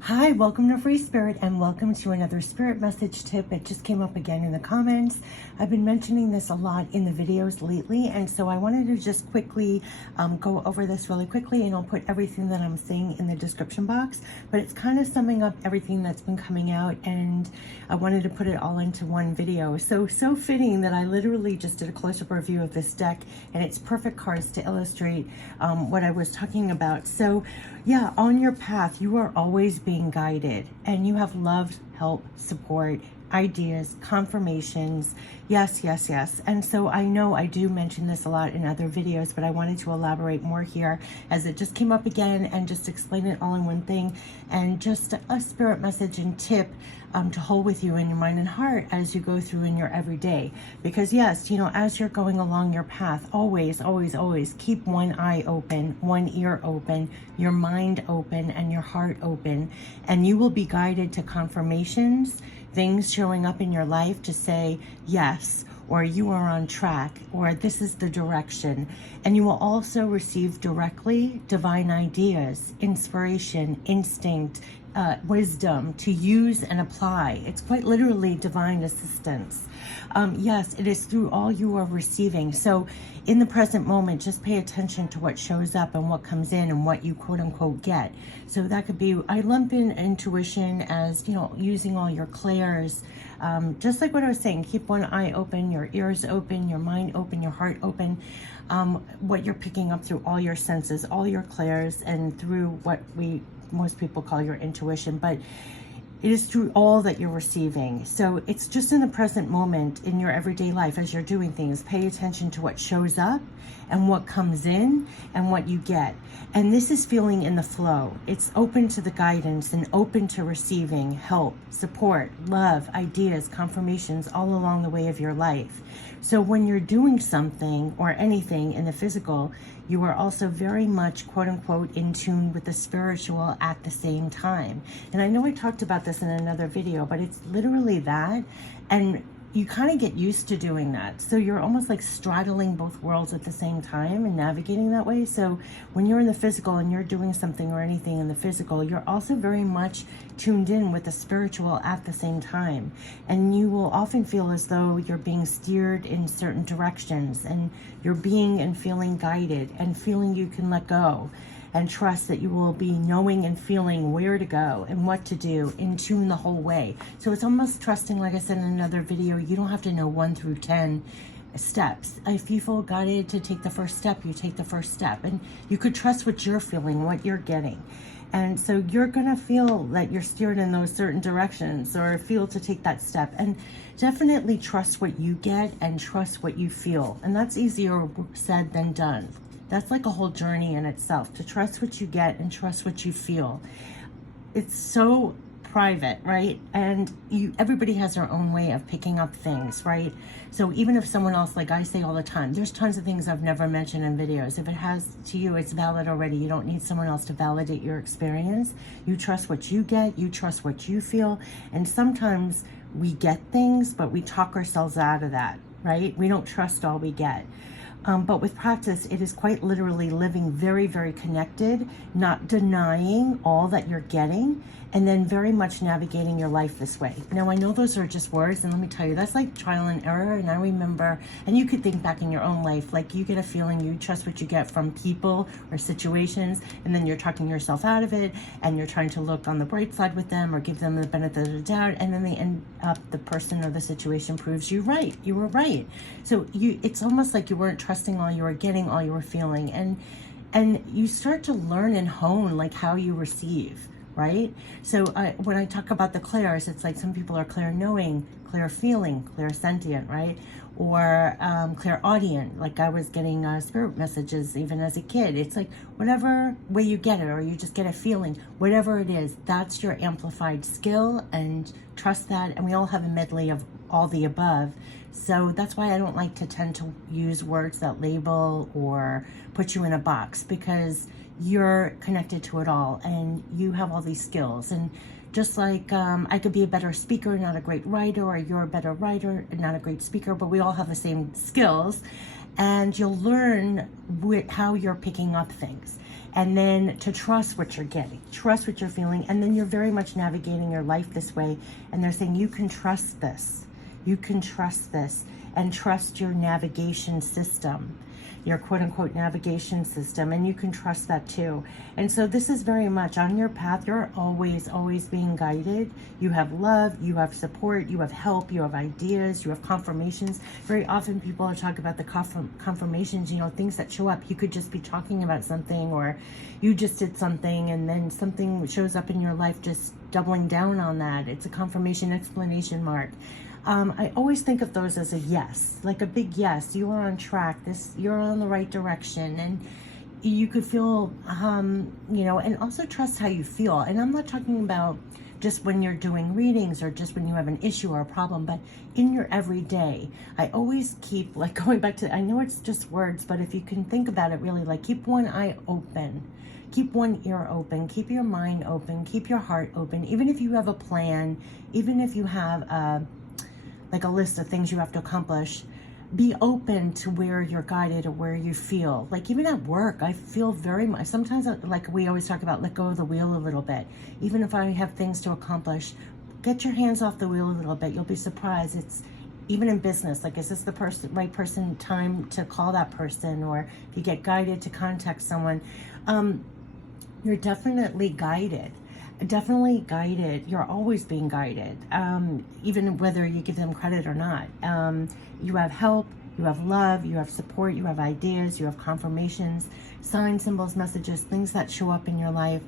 Hi, welcome to Free Spirit and welcome to another spirit message tip. It just came up again in the comments. I've been mentioning this a lot in the videos lately, and so I wanted to just quickly go over this really quickly, and I'll put everything that I'm saying in the description box, but it's kind of summing up everything that's been coming out, and I wanted to put it all into one video. So fitting that I literally just did a close-up review of this deck, and it's perfect cards to illustrate what I was talking about. So yeah, on your path, you are always being guided, and you have love, help, support, ideas, confirmations. Yes. And so I know I do mention this a lot in other videos, but I wanted to elaborate more here as it just came up again and just explain it all in one thing, and just a spirit message and tip to hold with you in your mind and heart as you go through in your everyday. Because yes, as you're going along your path, always keep one eye open, one ear open, your mind open, and your heart open, and you will be guided to confirmations, things showing up in your life to say yes, or you are on track, or this is the direction. And you will also receive directly divine ideas, inspiration, instinct, wisdom to use and apply. It's quite literally divine assistance. Yes, it is through all you are receiving. So in the present moment, just pay attention to what shows up and what comes in and what you quote unquote get. So that could be, I lump in intuition as, using all your clairs. Just like what I was saying, keep one eye open, your ears open, your mind open, your heart open. What you're picking up through all your senses, all your clairs, and through what most people call your intuition, but it is through all that you're receiving. So it's just in the present moment in your everyday life as you're doing things. Pay attention to what shows up and what comes in and what you get. And this is feeling in the flow. It's open to the guidance and open to receiving help, support, love, ideas, confirmations all along the way of your life. So when you're doing something or anything in the physical, you are also very much, quote unquote, in tune with the spiritual at the same time. And I know I talked about this in another video, but it's literally that. And you kind of get used to doing that. So you're almost like straddling both worlds at the same time and navigating that way. So when you're in the physical and you're doing something or anything in the physical, you're also very much tuned in with the spiritual at the same time. And you will often feel as though you're being steered in certain directions, and you're being and feeling guided, and feeling you can let go and trust that you will be knowing and feeling where to go and what to do, in tune the whole way. So it's almost trusting, like I said in another video, you don't have to know 1 through 10 steps. If you feel guided to take the first step, you take the first step, and you could trust what you're feeling, what you're getting. And so you're gonna feel that you're steered in those certain directions, or feel to take that step. And definitely trust what you get and trust what you feel. And that's easier said than done. That's like a whole journey in itself, to trust what you get and trust what you feel. It's so private, right? And everybody has their own way of picking up things, right? So even if someone else, like I say all the time, there's tons of things I've never mentioned in videos. If it has to you, it's valid already. You don't need someone else to validate your experience. You trust what you get, you trust what you feel. And sometimes we get things, but we talk ourselves out of that, right? We don't trust all we get. But with practice, it is quite literally living very, very connected, not denying all that you're getting, and then very much navigating your life this way. Now, I know those are just words, and let me tell you, that's like trial and error. And I remember, and you could think back in your own life, like you get a feeling, you trust what you get from people or situations, and then you're talking yourself out of it, and you're trying to look on the bright side with them or give them the benefit of the doubt, and then they end up, the person or the situation proves you right. You were right. So it's almost like you weren't trusting all you were getting, all you were feeling, and you start to learn and hone like how you receive, right? So when I talk about the clairs, it's like some people are clair-knowing, clair-feeling, clair-sentient, right? Or clairaudient, like I was getting spirit messages even as a kid. It's like whatever way you get it, or you just get a feeling, whatever it is, that's your amplified skill, and trust that. And we all have a medley of all the above. So that's why I don't like to tend to use words that label or put you in a box, because you're connected to it all and you have all these skills. And just like I could be a better speaker, not a great writer, or you're a better writer, not a great speaker, but we all have the same skills. And you'll learn how you're picking up things. and then to trust what you're getting, trust what you're feeling, and then you're very much navigating your life this way. And they're saying you can trust this. You can trust this, and trust your navigation system, your quote-unquote navigation system, and you can trust that too. And so this is very much on your path. You're always being guided. You have love, you have support, you have help, you have ideas, you have confirmations. Very often people talk about the confirmations, you know, things that show up. You could just be talking about something, or you just did something, and then something shows up in your life just doubling down on that. It's a confirmation, exclamation mark. I always think of those as a yes, like a big yes. You are on track. You're on the right direction, and you could feel, you know, and also trust how you feel. And I'm not talking about just when you're doing readings or just when you have an issue or a problem, but in your everyday. I always keep, like, going back to, I know it's just words, but if you can think about it really, like, keep one eye open. Keep one ear open, keep your mind open, keep your heart open. Even if you have a plan, even if you have like a list of things you have to accomplish, be open to where you're guided or where you feel. Like even at work, I feel very much, sometimes like we always talk about, let go of the wheel a little bit. Even if I have things to accomplish, get your hands off the wheel a little bit. You'll be surprised. It's even in business, like, is this the right person, time to call that person? Or if you get guided to contact someone, you're definitely guided. Definitely guided. You're always being guided, even whether you give them credit or not. You have help, you have love, you have support, you have ideas, you have confirmations, signs, symbols, messages, things that show up in your life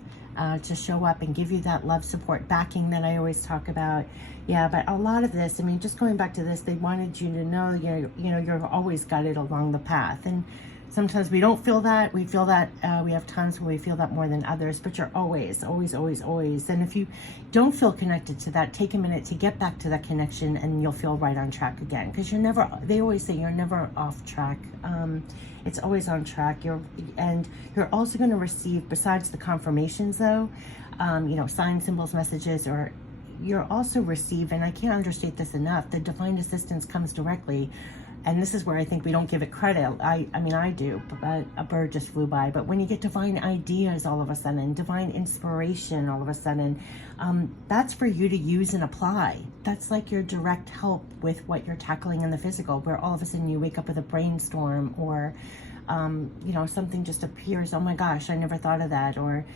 to show up and give you that love, support, backing that I always talk about. Yeah, but a lot of this, I mean, just going back to this, they wanted you to know, you know, you're always guided along the path. And sometimes we don't feel that. We feel that, we have times where we feel that more than others, but you're always. And if you don't feel connected to that, take a minute to get back to that connection, and you'll feel right on track again. Because you're never, they always say you're never off track. It's always on track. You're also going to receive, besides the confirmations though, you know, signs, symbols, messages, or you're also receive, and I can't understate this enough, the divine assistance comes directly. And this is where I think we don't give it credit. I mean, I do, but a bird just flew by. But when you get divine ideas all of a sudden, divine inspiration all of a sudden, that's for you to use and apply. That's like your direct help with what you're tackling in the physical, where all of a sudden you wake up with a brainstorm, or, you know, something just appears. Oh my gosh, I never thought of that. Or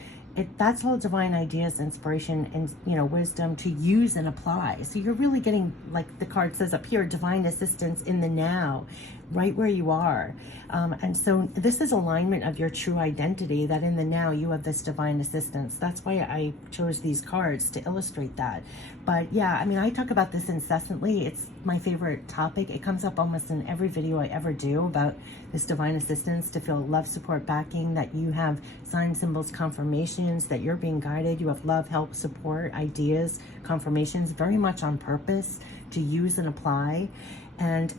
that's all divine ideas, inspiration, and, you know, wisdom to use and apply. So you're really getting, like the card says up here, divine assistance in the now, right where you are. And so this is alignment of your true identity, that in the now you have this divine assistance. That's why I chose these cards to illustrate that. But yeah, I mean, I talk about this incessantly. It's my favorite topic. It comes up almost in every video I ever do about this divine assistance, to feel love, support, backing, that you have signs, symbols, confirmations, that you're being guided. You have love, help, support, ideas, confirmations, very much on purpose to use and apply. And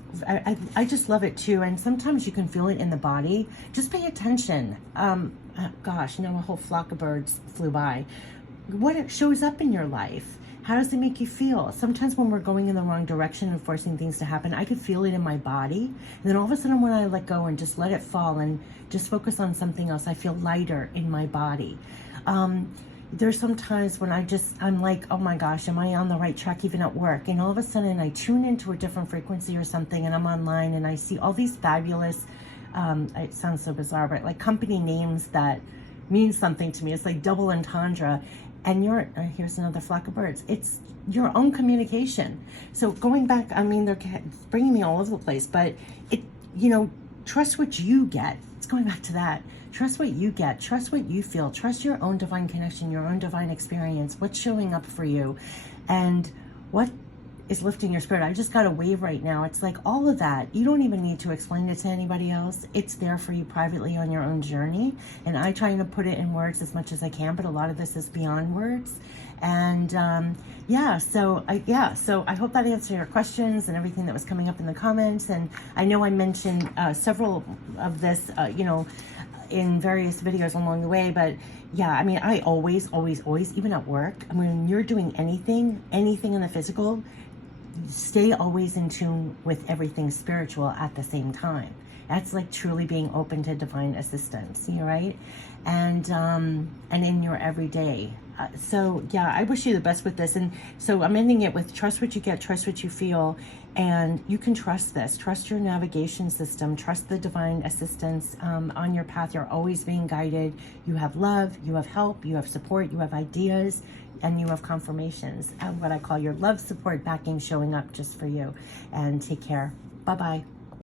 I just love it too. And sometimes you can feel it in the body. Just pay attention. Gosh, you know, a whole flock of birds flew by. What it shows up in your life. How does it make you feel? Sometimes when we're going in the wrong direction and forcing things to happen, I could feel it in my body. And then all of a sudden when I let go and just let it fall and just focus on something else, I feel lighter in my body. There's some times when I'm like, oh my gosh, am I on the right track even at work? And all of a sudden I tune into a different frequency or something, and I'm online and I see all these fabulous, it sounds so bizarre, but like company names that mean something to me. It's like double entendre. And here's another flock of birds. It's your own communication. So going back, I mean, they're bringing me all over the place, but you know, trust what you get. It's going back to that. Trust what you get. Trust what you feel. Trust your own divine connection, your own divine experience. What's showing up for you, and what is lifting your spirit. I just got a wave right now. It's like all of that. You don't even need to explain it to anybody else. It's there for you privately on your own journey. And I try to put it in words as much as I can, but a lot of this is beyond words. And so I hope that answered your questions and everything that was coming up in the comments. And I know I mentioned several of this, you know, in various videos along the way, but yeah, I mean, I always, even at work, I mean, when you're doing anything in the physical, stay always in tune with everything spiritual at the same time. That's like truly being open to divine assistance, you know, right? And in your everyday. So yeah, I wish you the best with this. And so I'm ending it with trust what you get, trust what you feel, and you can trust this. Trust your navigation system. Trust the divine assistance on your path. You're always being guided. You have love, you have help, you have support, you have ideas, and you have confirmations. What I call your love support backing showing up just for you. And take care. Bye-bye.